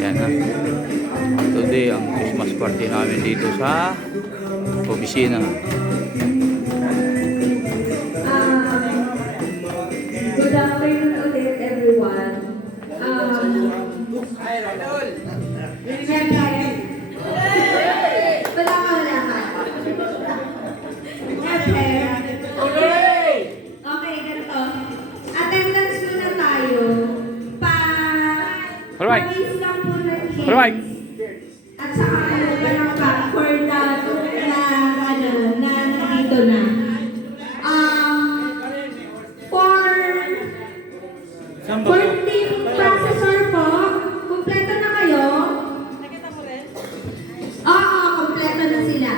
Yan na. Today, ang Christmas party namin dito sa opisina. Good afternoon ulit, everyone. Okay, ganito. Attendance muna tayo. Alright. Paris lang po ng kids. Alright. At saka walang pa for the na nandito na. For team processor po, kumpleto na kayo? Oo, kumpleto na sila.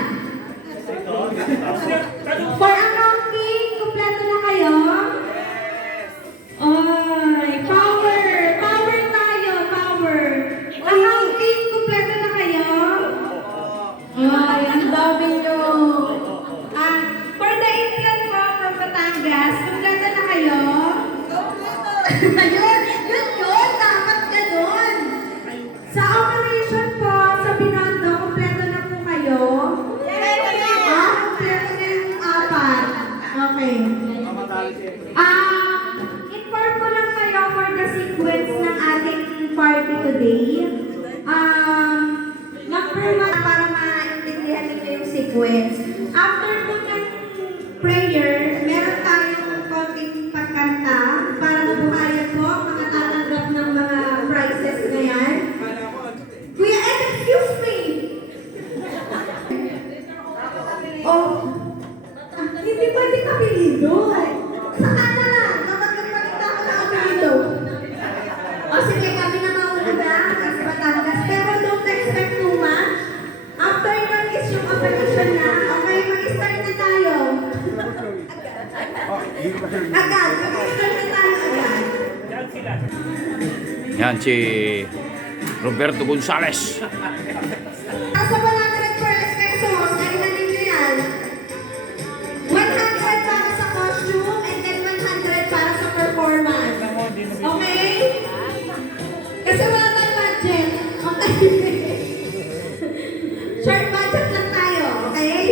For accounting, kumpleto na kayo? Oy, power tayo, power. Accounting, kumpleto na kayo? Ay, ang dami nyo. For the implant po, from Batangas, kumpleto na kayo? Yun, dapat ganun. Sa operation po, sa Binondo, kumpleto na po kayo? Kumpleto na yung 4. Okay. Inform ko lang kayo for the sequence ng ating party today. Number 1, para maintindihan ninyo yung sequence. After po ng prayer, meron tayong konting pagkanta para mabuhayan po, makatatanggap ng mga prizes ngayon. Kuya Ed, excuse me! Hindi pwede kapilido. Saka na lang, kapag nagpalita ko na kapilido. Sige, kami na mauna ba? Kasi Batangas. Pero don't expect too much. After nun is yung operation na. Okay, mag-start na tayo. Agad, mag-start na tayo agad. Yan si Roberto Gonzales. Nasa 100 pesos, ay nanin nyo yan. 100 para sa costume and then 100 para sa performance. Okay? Kasi wala tayong budget. Okay? Short budget lang tayo, okay?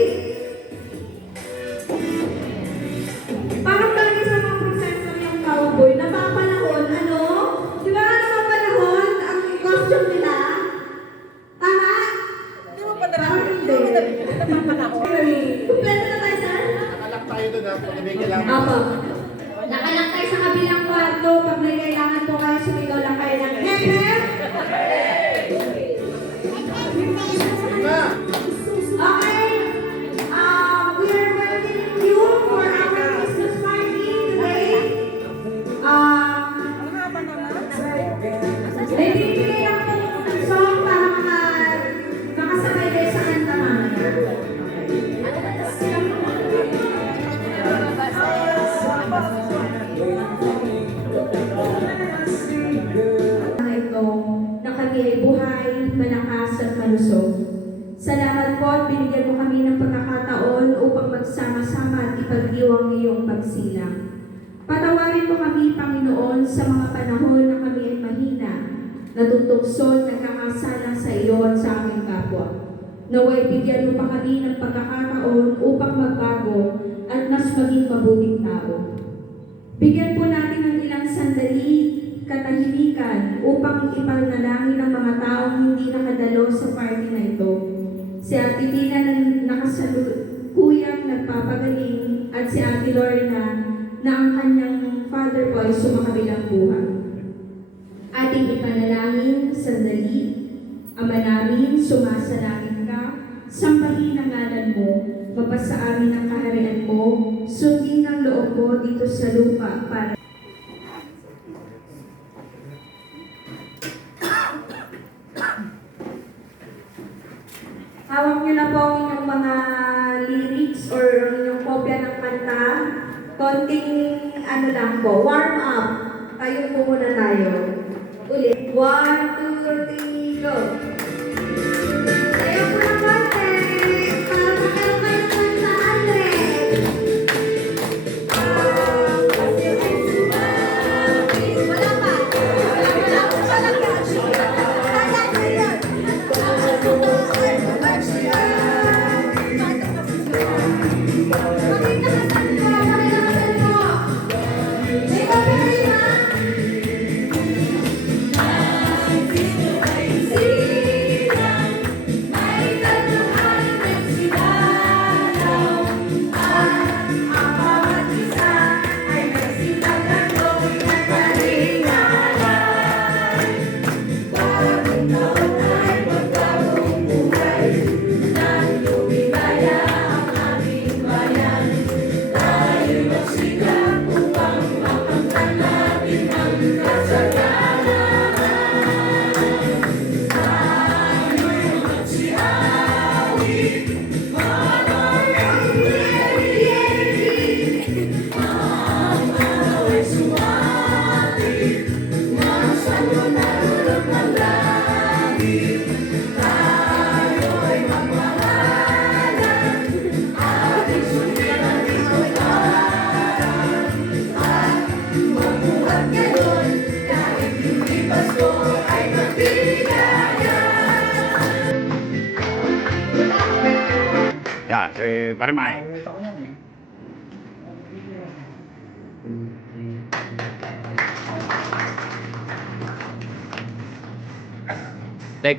Parang talaga sa mga proseso yung cowboy, napapanahon, ano? Di ba napapanahon ang costume nila? Tama? Parang hindi. Kumpleto na tayo, sir? Nakalak tayo doon ha, pag may kailangan. Opo. Nakalak tayo sa kabilang kwarto. Pag may kailangan po kayo, sumigaw lang kayo ng hep-hep. Okay. We are welcoming you for our Christmas party today. May bibigay ako ng song para makasabay kayo sa kanta mamaya. Na kami ay buhay, malakas at malusog. Salamat po at binigyan mo kami ng pagkakataon upang magsama-sama at ipagdiwang iyong pagsilang. Patawarin mo kami, Panginoon, sa mga panahon na kami ay mahina, natutukso, nagkakasala sa iyo at sa aming kapwa. Naway bigyan mo pa kami ng pagkakataon upang magbago at mas maging mabuting tao. Bigyan po natin ng ilang sandali katahimikan upang ipanalangin ng mga taong hindi nakadalo sa party na ito. Si Ate Tina na nakasalukuyang nagpapagaling at si Ate Lorna na ang kanyang father po ay sumakabilang buhay. Ating ipanalangin sandali. Ama namin, sumasalangit ka, sampahin ang ngalan mo, mapasa amin ang kaharian mo, sundin ang loob mo dito sa lupa para hawak niyo na po ang inyong mga lyrics or inyong kopya ng kanta. Konting ano lang po, warm up. Tayo po muna tayo. Ulit. 1, 2, 3, go! Tayo po ng konti. Para makaroon kayo ng kanta, Andres. Wala pa. Wala pa. Yan, si Parimay. Tek.